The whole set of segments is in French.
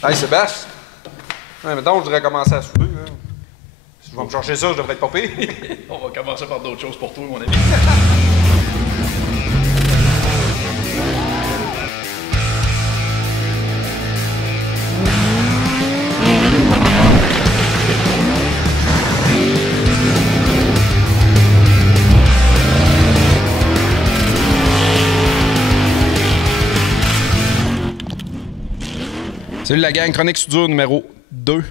Hey Sébastien! Ouais, mettons, je voudrais commencer à souder. Là. Si je vais me chercher ça, je devrais être pas pire. On va commencer par d'autres choses pour toi, mon ami. Salut la gang, Chronique Soudure numéro 2.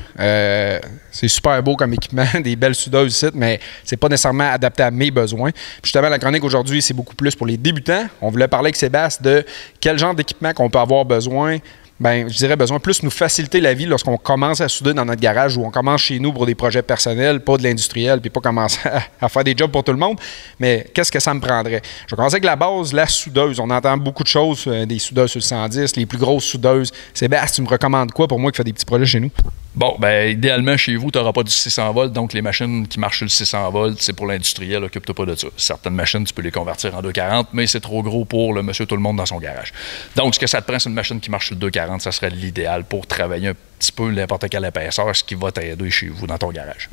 C'est super beau comme équipement, des belles soudeuses ici, mais c'est pas nécessairement adapté à mes besoins. Puis justement, la chronique aujourd'hui, c'est beaucoup plus pour les débutants. On voulait parler avec Sébastien de quel genre d'équipement qu'on peut avoir besoin. Ben, je dirais besoin plus nous faciliter la vie lorsqu'on commence à souder dans notre garage ou on commence chez nous pour des projets personnels, pas de l'industriel, puis pas commencer à faire des jobs pour tout le monde. Mais qu'est-ce que ça me prendrait? Je vais commencer avec la base, la soudeuse. On entend beaucoup de choses, des soudeuses sur le 110, les plus grosses soudeuses. Sébastien, tu me recommandes quoi pour moi qui fait des petits projets chez nous? Bon, ben idéalement, chez vous, tu n'auras pas du 600 volts, donc les machines qui marchent sur le 600 volts, c'est pour l'industriel, occupe-toi pas de ça. Certaines machines, tu peux les convertir en 240, mais c'est trop gros pour le monsieur tout le monde dans son garage. Donc, ce que ça te prend, c'est une machine qui marche sur le 240, ça serait l'idéal pour travailler un petit peu n'importe quelle épaisseur, ce qui va t'aider chez vous dans ton garage.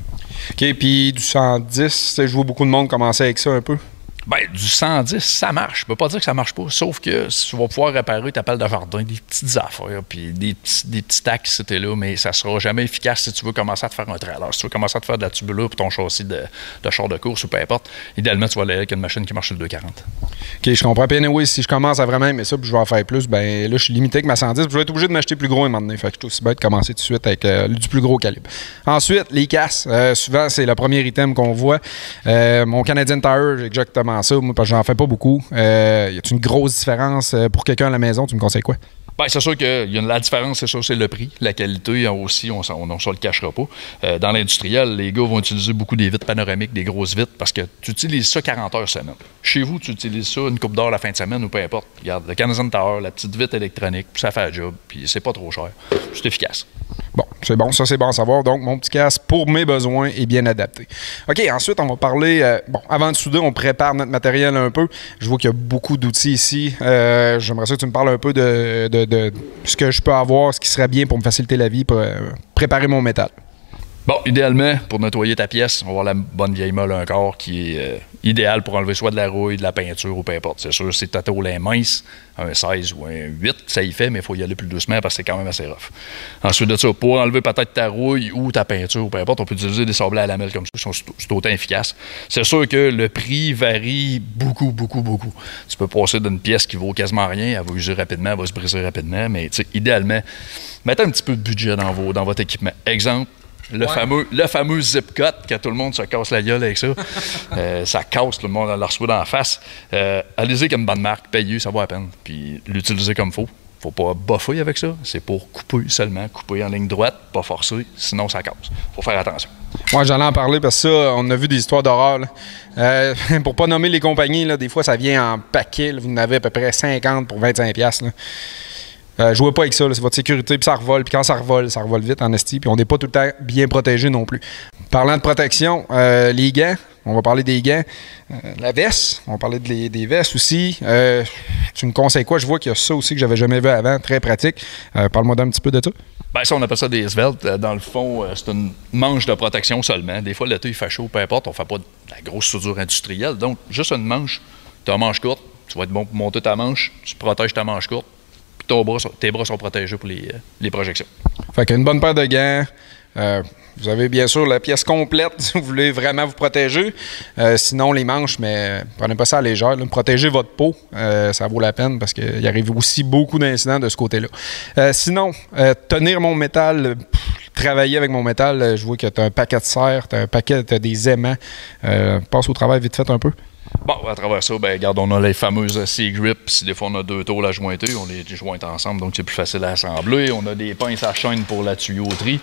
OK, puis du 110, je vois beaucoup de monde commencer avec ça un peu. Bien, du 110, ça marche. Je peux pas dire que ça marche pas. Sauf que tu vas pouvoir réparer ta pelle de jardin, des petites affaires, puis des petits tacs si t'es là, mais ça sera jamais efficace si tu veux commencer à te faire un trailer. Si tu veux commencer à te faire de la tubulure pour ton châssis de char de course ou peu importe, idéalement, tu vas aller avec une machine qui marche sur le 240. OK, je comprends. Puis anyway, si je commence à vraiment aimer ça puis je vais en faire plus, ben là, je suis limité avec ma 110. Puis je vais être obligé de m'acheter plus gros à un moment donné. Fait que je suis aussi bête de commencer tout de suite avec du plus gros calibre. Ensuite, les casses. Souvent, c'est le premier item qu'on voit. Mon Canadian Tire, j'ai exactement ça. Moi, parce que j'en fais pas beaucoup. Y a-t-il une grosse différence pour quelqu'un à la maison? Tu me conseilles quoi? Bien, c'est sûr que la différence, c'est sûr, c'est le prix. La qualité aussi, on ne le cachera pas. Dans l'industriel, les gars vont utiliser beaucoup des vitres panoramiques, des grosses vitres, parce que tu utilises ça 40 heures semaine. Chez vous, tu utilises ça une couple d'heures la fin de semaine ou peu importe. Regarde, le Canadian Tower, la petite vitre électronique, puis ça fait le job, puis c'est pas trop cher. C'est efficace. Bon, ça c'est bon à savoir. Donc, mon petit casque pour mes besoins est bien adapté. OK, ensuite, on va parler... avant de souder, on prépare notre matériel un peu. Je vois qu'il y a beaucoup d'outils ici. J'aimerais ça que tu me parles un peu de ce que je peux avoir, ce qui serait bien pour me faciliter la vie, pour préparer mon métal. Bon, idéalement, pour nettoyer ta pièce, on va avoir la bonne vieille molle un quart qui est idéale pour enlever soit de la rouille, de la peinture ou peu importe. C'est sûr, si tu as au lait mince, un 16 ou un 8, ça y fait, mais il faut y aller plus doucement parce que c'est quand même assez rough. Ensuite de ça, pour enlever peut-être ta rouille ou ta peinture ou peu importe, on peut utiliser des sablés à lamelles comme ça, c'est autant efficace. C'est sûr que le prix varie beaucoup, beaucoup, beaucoup. Tu peux passer d'une pièce qui vaut quasiment rien, elle va user rapidement, elle va se briser rapidement, mais idéalement, mettez un petit peu de budget dans votre équipement. Exemple, le fameux zip cut, que tout le monde se casse la gueule avec ça. Ça casse, tout le monde le reçoit dans la face. Allez-y comme une bonne marque, payez, ça vaut la peine. Puis l'utiliser comme il faut. Faut pas boffer avec ça. C'est pour couper seulement. Couper en ligne droite, pas forcer, sinon ça casse. Faut faire attention. Moi, j'allais en parler parce que ça, on a vu des histoires d'horreur. Pour pas nommer les compagnies, là, des fois, ça vient en paquet. Là, vous en avez à peu près 50 pour 25$. Jouez pas avec ça, c'est votre sécurité, puis ça revole. Puis quand ça revole vite en esti, puis on n'est pas tout le temps bien protégé non plus. Parlant de protection, les gants, on va parler des gants. La veste, on va parler des vestes aussi. Tu me conseilles quoi? Je vois qu'il y a ça aussi que j'avais jamais vu avant, très pratique. Parle-moi d'un petit peu de ça. Bien, ça, on appelle ça des svelte. Dans le fond, c'est une manche de protection seulement. Des fois, l'été, il fait chaud, peu importe, on fait pas de la grosse soudure industrielle. Donc, juste une manche, tu as une manche courte, tu vas être bon pour monter ta manche, tu protèges ta manche courte. Tes bras sont protégés pour les projections. Fait qu'une bonne paire de gants. Vous avez bien sûr la pièce complète si vous voulez vraiment vous protéger. Sinon, les manches, mais prenez pas ça à la légère. Là. Protégez votre peau, ça vaut la peine parce qu'il arrive aussi beaucoup d'incidents de ce côté-là. Sinon, tenir mon métal, travailler avec mon métal, je vois que tu as un paquet de serres, tu as des aimants. Passe au travail vite fait un peu. Bon, à travers ça, ben regarde, on a les fameuses C-grips. Si des fois on a 2 tôles à jointer, on les jointe ensemble, donc c'est plus facile à assembler. On a des pinces à chaîne pour la tuyauterie.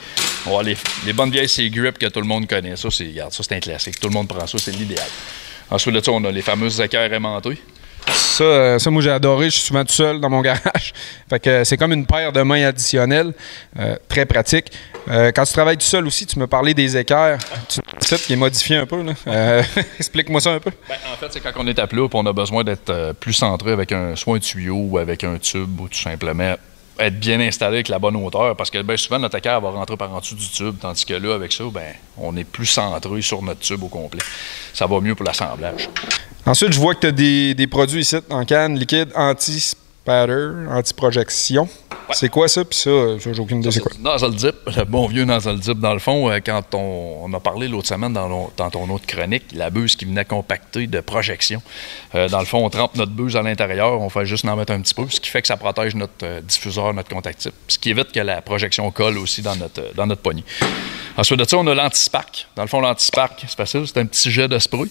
On a les bonnes vieilles C-grips que tout le monde connaît. Ça, c'est un classique. Tout le monde prend ça, c'est l'idéal. Ensuite de ça, on a les fameuses équerres aimantées. Ça, moi, j'ai adoré. Je suis souvent tout seul dans mon garage. Fait que c'est comme une paire de mains additionnelles. Très pratique. Quand tu travailles tout seul aussi, tu me parlais des équerres. Tu sais qui est modifié un peu. Là. Explique-moi ça un peu. Bien, en fait, c'est quand on est à plat et on a besoin d'être plus centré avec soit un tuyau ou avec un tube ou tout simplement être bien installé avec la bonne hauteur, parce que bien souvent, notre équerre va rentrer par en dessous du tube, tandis que là, avec ça, ben, on est plus centré sur notre tube au complet. Ça va mieux pour l'assemblage. Ensuite, je vois que tu as des produits ici en canne liquide anti-spatter, anti-projection. Ouais. C'est quoi ça? Puis ça, j'ai aucune idée c'est quoi. Nozzle dip, le bon vieux nozzle dip. Dans le fond, quand on a parlé l'autre semaine dans ton autre chronique, la buse qui venait compactée de projection. Dans le fond, on trempe notre buse à l'intérieur, on fait juste en mettre un petit peu, ce qui fait que ça protège notre diffuseur, notre contact type, ce qui évite que la projection colle aussi dans notre poignée. Ensuite de ça, on a l'anti-spark. Dans le fond, l'anti-spark, c'est facile, c'est un petit jet de spray.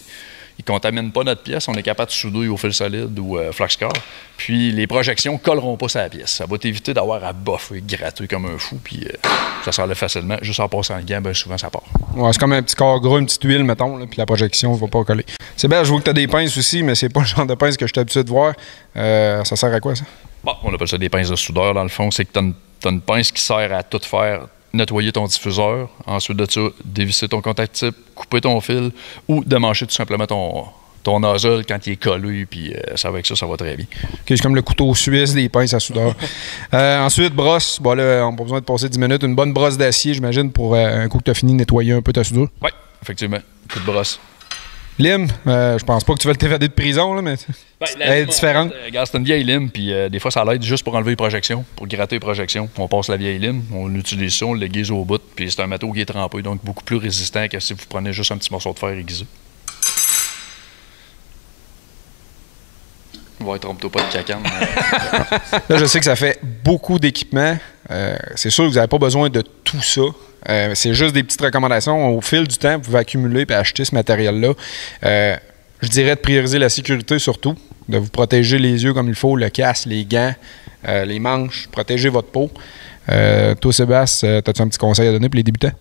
Il ne contamine pas notre pièce. On est capable de souder au fil solide ou FluxCore. Puis les projections ne colleront pas sur la pièce. Ça va t'éviter d'avoir à boffer, gratter comme un fou. Puis ça s'enlève facilement. Juste en passant le gant, bien souvent, ça part. Ouais, c'est comme un petit corps gros, une petite huile, mettons, là, puis la projection ne va pas coller. C'est bien, je vois que tu as des pinces aussi, mais c'est pas le genre de pince que je suis habitué de voir. Ça sert à quoi, ça? Bon, on appelle ça des pinces de soudeur, dans le fond. C'est que tu as une pince qui sert à tout faire. Nettoyer ton diffuseur, ensuite de ça, dévisser ton contact type, couper ton fil ou démancher tout simplement ton nozzle quand il est collé, puis avec ça va très bien. Okay, c'est comme le couteau suisse des pinces à soudeur. Ensuite, brosse. Bon, là, on n'a pas besoin de passer 10 minutes. Une bonne brosse d'acier, j'imagine, pour un coup que tu as fini de nettoyer un peu ta soudure. Oui, effectivement. Coup de brosse. Lime, je pense pas que tu vas le t'évader de prison, là, mais elle est différente. C'est une vieille lime, puis des fois, ça l'aide juste pour enlever les projections, pour gratter les projections. On passe la vieille lime, on utilise ça, on l'aiguise au bout, puis c'est un métaux qui est trempé, donc beaucoup plus résistant que si vous prenez juste un petit morceau de fer aiguisé. On va être trompe-toi pas de cacane. Là, je sais que ça fait beaucoup d'équipements. C'est sûr que vous n'avez pas besoin de tout ça. C'est juste des petites recommandations. Au fil du temps, vous pouvez accumuler et acheter ce matériel-là. Je dirais de prioriser la sécurité surtout, de vous protéger les yeux comme il faut, le casque, les gants, les manches, protéger votre peau. Toi, Sébastien, as-tu un petit conseil à donner pour les débutants?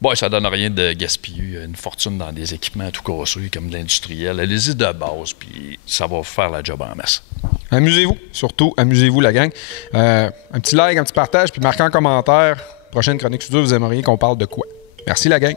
Bon, ça donne rien de gaspiller une fortune dans des équipements tout cassés comme de l'industriel. Allez-y de base, puis ça va faire la job en masse. Amusez-vous, surtout, amusez-vous la gang. Un petit like, un petit partage, puis marquez en commentaire. Prochaine chronique studio, vous aimeriez qu'on parle de quoi? Merci la gang.